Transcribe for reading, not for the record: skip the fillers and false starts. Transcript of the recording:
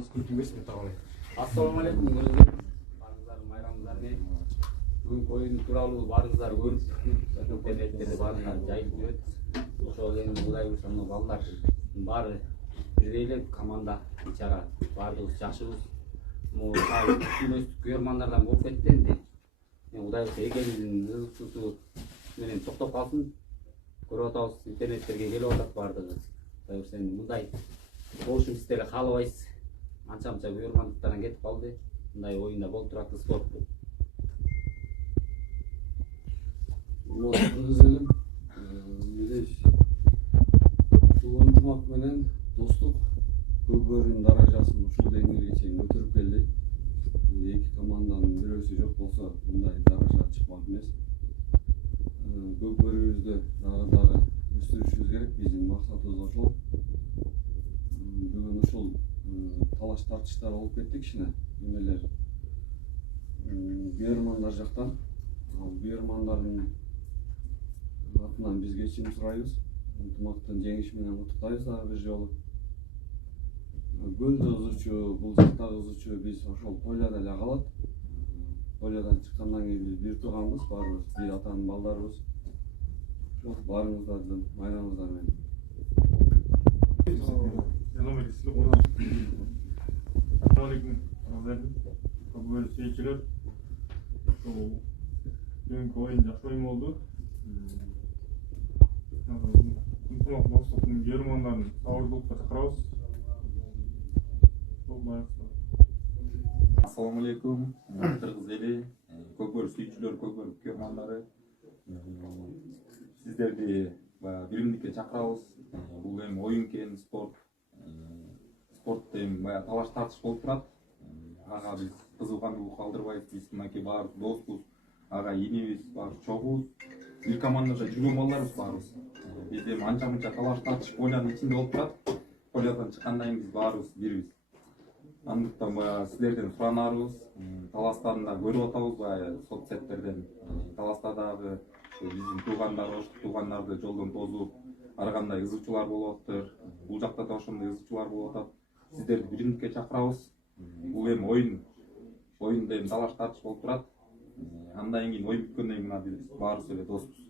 Калдыз күтүнгөс деп табылат. Ассаламу алейкум көрүздөр. Барыңыздар майрамыңыздар менен. Бүгүнкү оюн тууралуу барыңыздар көрүп, интернеттерде баарына жайылып жүрөт. Ошол эми Кудай буйрса мына балдар баары бирдей эле команда ичара баардыгыбыз жакшыбыз. Могу күнөстүк көрмандардан болуп кетти энди. Кудай буйрса экеубүздүн ызыкчусу менен токтоп калсын. Көрүп атабыз, интернеттерге келип атат баардыгы. Кудай буйрса эми мындай болушун биз деле каалабайбыз. Анча-мынча көрмандыктардан кетип калды. Мындай оюнда болуп турат спорт. Өзелим Медеш бул ынтымак менен достук көкбөрүнүн даражасын ушул деңгээлге чейин көтөрүп келди. Эки команданын бирөөсү жок болсо мындай даражага чыкмак эмес. Көкбөрүбүздү дагы өстүрүшүбүз керек. Биздин максатыбыз ошол. Бүгүн ушул талаш тартыштар болуп кетти кичине. Эмелер бүйөрмандар жактан. Ал бүйөрмандардын атынан биз кечирим сурайбыз. Ынтымактын жеңиши менен куттуктайбыз дагы бир жолу. Гөлдү кызуучу, бул жактагы кызуучу биз ошол Поляда эле калат. Полядан чыккандан кийин биз бир тууганбыз, баарыбыз бир атанын балдарыбыз. Ошол баарыңыздардын майрамыңыздар менен. Көкбөрү сүйүүчүлөр, бүгүнкү оюн жакшы оюн болду. Ынтымак достуктун бүйөрмандарын сабырдуулукка чакырабыз. Ассаламу алейкум, кыргыз эли, көкбөрү сүйүүчүлөр, көкбөрү көрмандары. Сиздерди биримдикке чакырабыз. Бул эми оюн экен, спорт. Спортто эми баягы талаш тартыш болуп турат. Ага биз кызыгандуулук калтырбайбыз. Биз мынакей баары доспуз, ага инебиз, баары чогубуз. Бир командада жүргөн балдарбыз баарыбыз. Биз эми анча-мынча талаш тартыш полянын ичинде болуп турат. Полядан чыккандан кийин биз баарыбыз бирбиз. Андыктан баягы силерден суранарыбыз, таластарын да көрүп атабыз баягы соцсеттерден. Таласта дагы биздин туугандар, оштук туугандарды жолдон тосуп, ар кандай ызыкчылар болуп атыптыр. Бул жакта да ошондой ызыкчылар болуп атат. Сиздерди биримдикке чакырабыз. Бул эми оюнда эми талаш тартыш болуп турат. Андан кийин оюн бүткөндөн кийин биз баарыбыз эле доспуз.